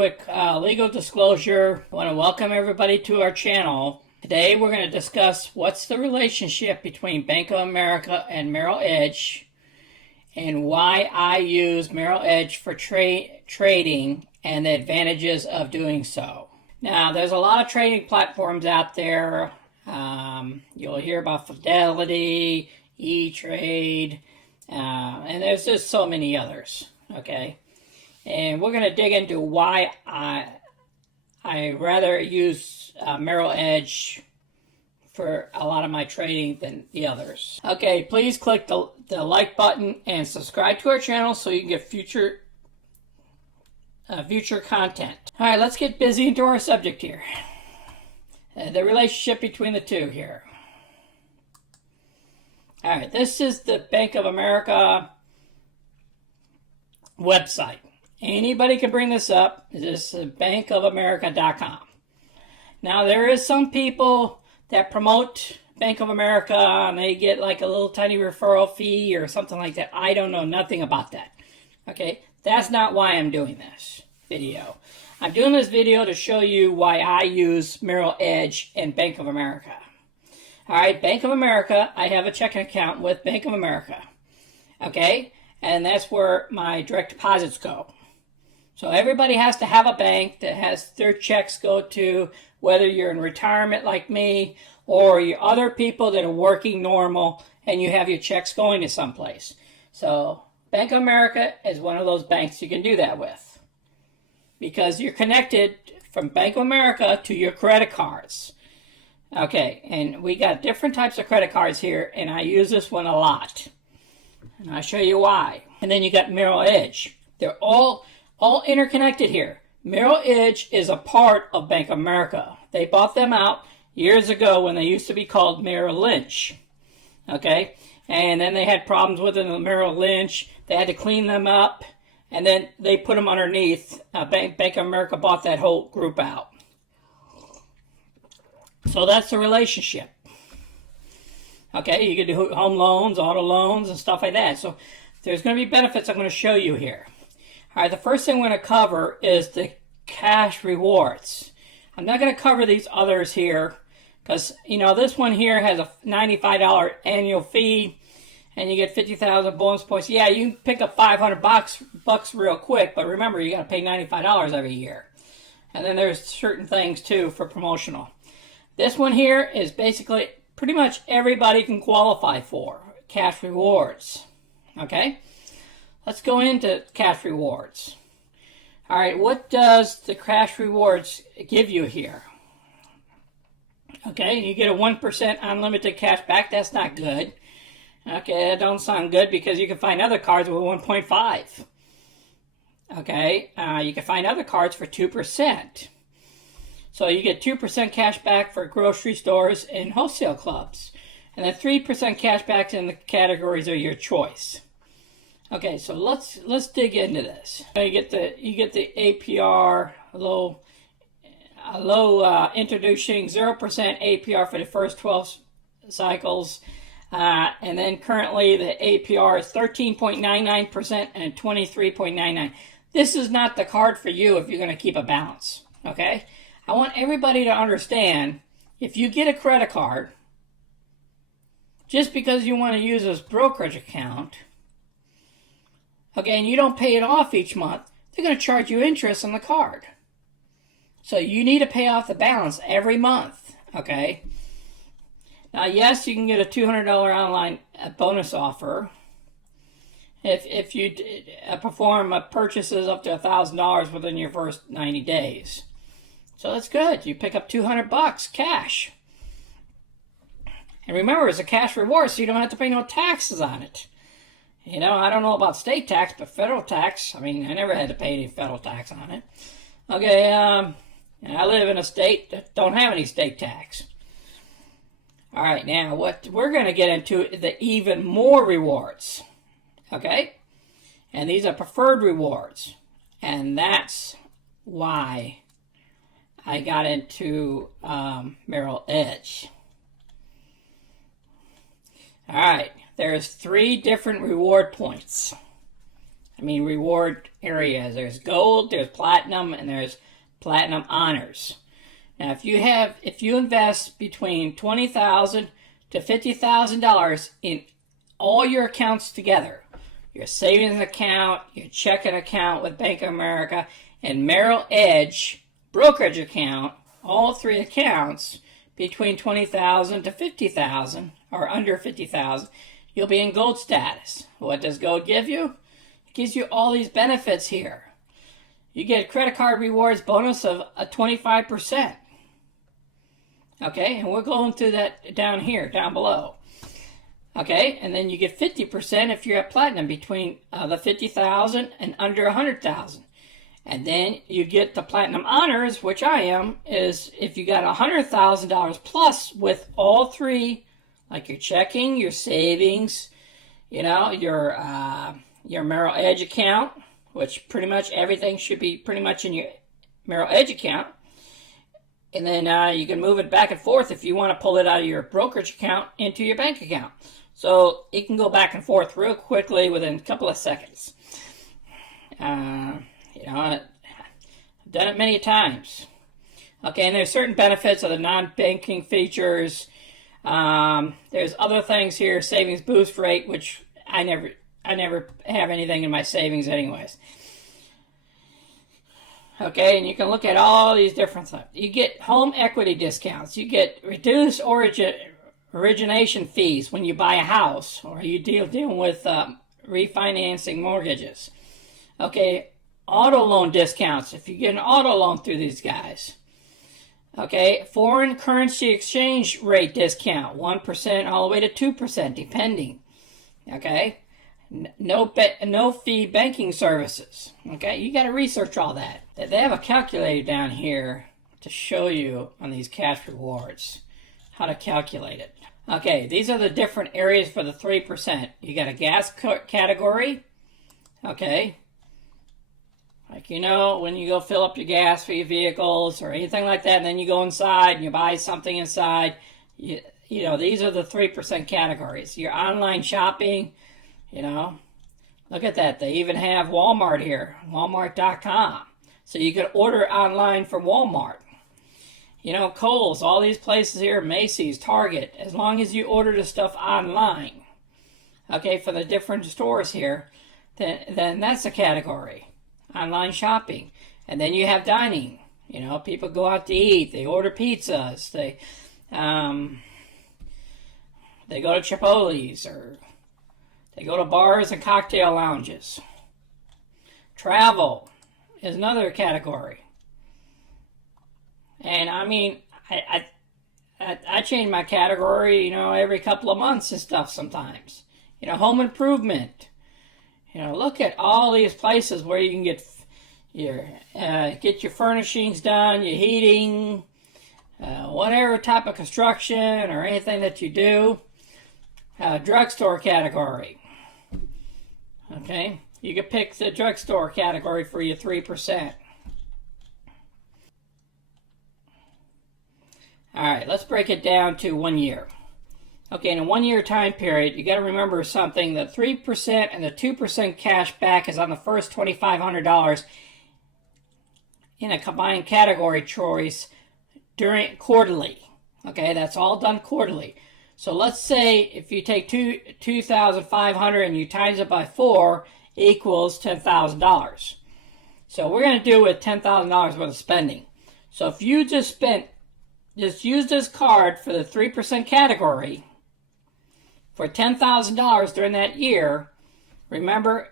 quick legal disclosure. I want to welcome everybody to our channel. Today we're going to discuss what's the relationship between Bank of America and Merrill Edge and why I use Merrill Edge for trading and the advantages of doing so. Now, there's a lot of trading platforms out there. You'll hear about Fidelity, E-Trade, and there's just so many others, okay? And we're going to dig into why I rather use Merrill Edge for a lot of my trading than the others. Okay, please click the like button and subscribe to our channel so you can get future content. All right, let's get busy into our subject here. The relationship between the two here. All right, this is the Bank of America website. Anybody can bring this up. This is bankofamerica.com. Now, there is some people that promote Bank of America and they get like a little tiny referral fee or something like that. I don't know nothing about that. Okay, that's not why I'm doing this video. I'm doing this video to show you why I use Merrill Edge and Bank of America. All right, Bank of America, I have a checking account with Bank of America. Okay, and that's where my direct deposits go. So everybody has to have a bank that has their checks go to, whether you're in retirement like me or you're other people that are working normal and you have your checks going to someplace. So Bank of America is one of those banks you can do that with because you're connected from Bank of America to your credit cards. Okay, and we got different types of credit cards here, and I use this one a lot. And I'll show you why. And then you got Merrill Edge. They're all interconnected here. Merrill Edge is a part of Bank of America. They bought them out years ago when they used to be called Merrill Lynch. Okay, and then they had problems with the Merrill Lynch. They had to clean them up, and then they put them underneath. Bank of America bought that whole group out. So that's the relationship. Okay, you can do home loans, auto loans, and stuff like that. So there's going to be benefits I'm going to show you here. All right, the first thing we're going to cover is the cash rewards. I'm not going to cover these others here because, you know, this one here has a $95 annual fee and you get 50,000 bonus points. Yeah, you can pick up 500 bucks real quick, but remember, you got to pay $95 every year. And then there's certain things, too, for promotional. This one here is basically pretty much everybody can qualify for cash rewards. Okay? Let's go into cash rewards. All right, what does the cash rewards give you here? Okay, you get a 1% unlimited cash back. That's not good. Okay, that don't sound good because you can find other cards with 1.5. Okay, you can find other cards for 2%. So you get 2% cash back for grocery stores and wholesale clubs. And then 3% cash back in the categories of your choice. Okay, so let's dig into this. You get the APR low introducing 0% APR for the first 12 cycles, and then currently the APR is 13.99% and 23.99. This is not the card for you if you're going to keep a balance. Okay, I want everybody to understand if you get a credit card just because you want to use this brokerage account. Okay, and you don't pay it off each month, they're going to charge you interest on the card. So you need to pay off the balance every month, okay? Now, yes, you can get a $200 online bonus offer if you perform purchases up to $1,000 within your first 90 days. So that's good. You pick up 200 bucks cash. And remember, it's a cash reward, so you don't have to pay no taxes on it. You know, I don't know about state tax, but federal tax, I mean, I never had to pay any federal tax on it. Okay, I live in a state that don't have any state tax. All right, now what we're going to get into is the even more rewards. Okay? And these are preferred rewards. And that's why I got into Merrill Edge. All right. There's 3 different reward points. reward areas. There's gold, there's platinum, and there's platinum honors. Now, if you invest between $20,000 to $50,000 in all your accounts together, your savings account, your checking account with Bank of America, and Merrill Edge brokerage account, all three accounts between $20,000 to $50,000 or under $50,000, you'll be in gold status. What does gold give you? It gives you all these benefits here. You get a credit card rewards bonus of 25%. Okay, and we're going through that down here, down below. Okay, and then you get 50% if you're at platinum between the $50,000 and under $100,000. And then you get the platinum honors, which I am, is if you got $100,000 plus with all three, like your checking, your savings, your Merrill Edge account, which pretty much everything should be pretty much in your Merrill Edge account. And then you can move it back and forth if you want to pull it out of your brokerage account into your bank account. So it can go back and forth real quickly within a couple of seconds. I've done it many times. Okay, and there's certain benefits of the non-banking features. There's other things here, savings boost rate, which I never have anything in my savings anyways. Okay, and you can look at all these different things. You get home equity discounts. You get reduced origination fees when you buy a house or you dealing with refinancing mortgages. Okay, auto loan discounts if you get an auto loan through these guys. Okay, foreign currency exchange rate discount, 1% all the way to 2% depending. Okay, no fee banking services. Okay, you got to research all that. They have a calculator down here to show you on these cash rewards how to calculate it. Okay, these are the different areas for the 3%. You got a gas category. Okay, like when you go fill up your gas for your vehicles or anything like that, and then you go inside and you buy something inside. These are the 3% categories. Your online shopping. Look at that. They even have Walmart here, Walmart.com. So you can order online from Walmart. Kohl's, all these places here, Macy's, Target, as long as you order the stuff online, okay, for the different stores here, then that's a category, online shopping. And then you have dining. People go out to eat, they order pizzas, they go to Chipotle's, or they go to bars and cocktail lounges. Travel is another category. And I change my category, every couple of months and stuff sometimes. Home improvement. Look at all these places where you can get your furnishings done, your heating, whatever type of construction or anything that you do. Drugstore category. Okay, you can pick the drugstore category for your 3%. All right, let's break it down to 1 year. Okay, in a 1 year time period, you got to remember something. The 3% and the 2% cash back is on the first $2,500 in a combined category choice during quarterly. Okay, that's all done quarterly. So let's say if you take $2,500 and you times it by 4 equals $10,000. So we're going to do with $10,000 worth of spending. So if you just use this card for the 3% category for $10,000 during that year. Remember,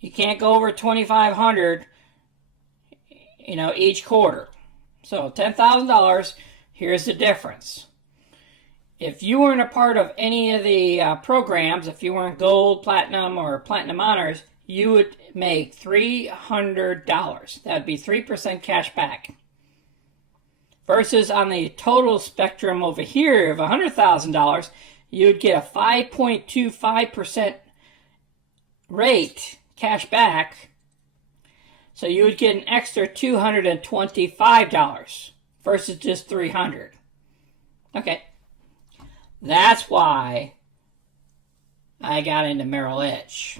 you can't go over $2,500, each quarter. So $10,000, here's the difference. If you weren't a part of any of the programs, if you weren't gold, platinum, or platinum honors, you would make $300. That would be 3% cash back. Versus on the total spectrum over here of $100,000, you'd get a 5.25% rate cash back. So you would get an extra $225 versus just $300. Okay. That's why I got into Merrill Edge.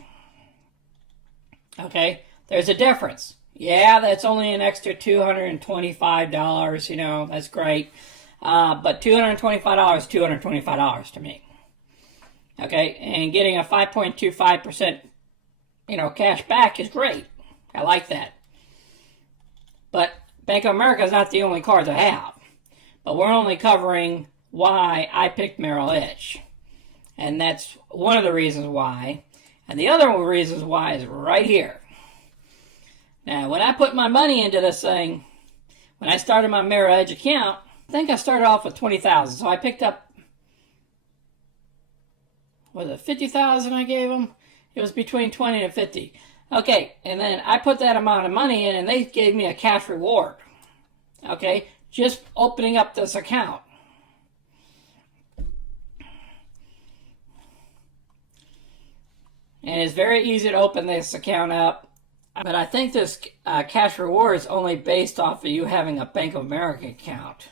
Okay, there's a difference. Yeah, that's only an extra $225, you know, that's great. But $225, $225 to me. Okay, and getting a 5.25%, you know, cash back is great. I like that. But Bank of America is not the only cards I have. But we're only covering why I picked Merrill Edge. And that's one of the reasons why. And the other reasons why is right here. Now, when I put my money into this thing, when I started my Merrill Edge account, I think I started off with $20,000. So I picked up, was it $50,000 I gave them? It was between 20 and 50. Okay, and then I put that amount of money in, and they gave me a cash reward. Okay, just opening up this account. And it's very easy to open this account up. But I think this cash reward is only based off of you having a Bank of America account.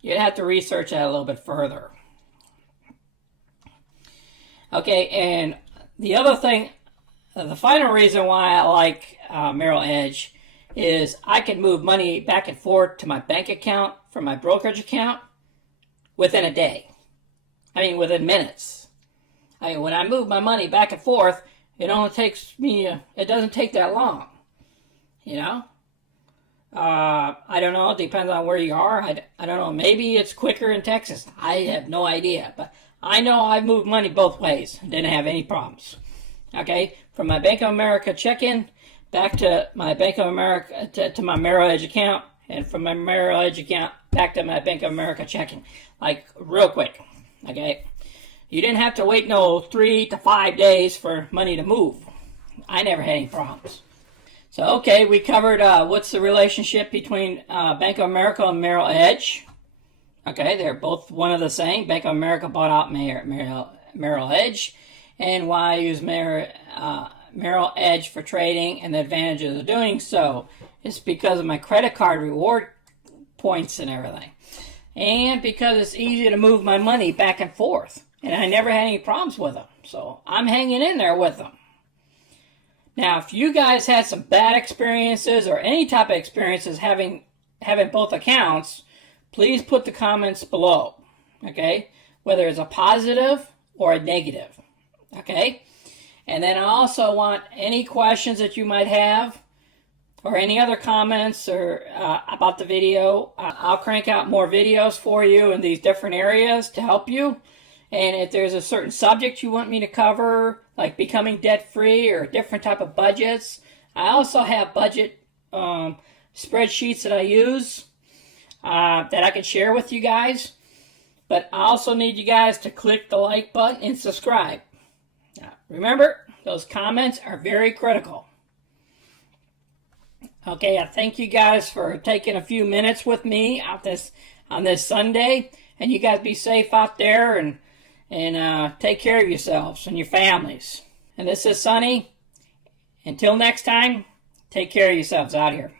You'd have to research that a little bit further. Okay, and the other thing, the final reason why I like Merrill Edge is I can move money back and forth to my bank account from my brokerage account within a day. I mean, within minutes. I mean, when I move my money back and forth, it only takes me, it doesn't take that long, you know? I don't know, it depends on where you are. I don't know, maybe it's quicker in Texas. I have no idea, but I know I've moved money both ways and didn't have any problems. Okay, from my Bank of America check-in back to my Bank of America, to my Merrill Edge account, and from my Merrill Edge account back to my Bank of America checking. Like, real quick, okay? You didn't have to wait no 3 to 5 days for money to move. I never had any problems. So, okay, we covered what's the relationship between Bank of America and Merrill Edge. Okay, they're both one of the same. Bank of America bought out Merrill Edge. And why I use Merrill Edge for trading and the advantages of doing so is because of my credit card reward points and everything. And because it's easy to move my money back and forth. And I never had any problems with them. So I'm hanging in there with them. Now, if you guys had some bad experiences or any type of experiences having both accounts, please put the comments below. Okay? Whether it's a positive or a negative. Okay? And then I also want any questions that you might have or any other comments or about the video. I'll crank out more videos for you in these different areas to help you. And if there's a certain subject you want me to cover, like becoming debt-free or different type of budgets, I also have budget spreadsheets that I use that I can share with you guys. But I also need you guys to click the like button and subscribe. Now, remember, those comments are very critical. Okay, I thank you guys for taking a few minutes with me on this Sunday. And you guys be safe out there and take care of yourselves and your families. And this is Sonny. Until next time, take care of yourselves out here.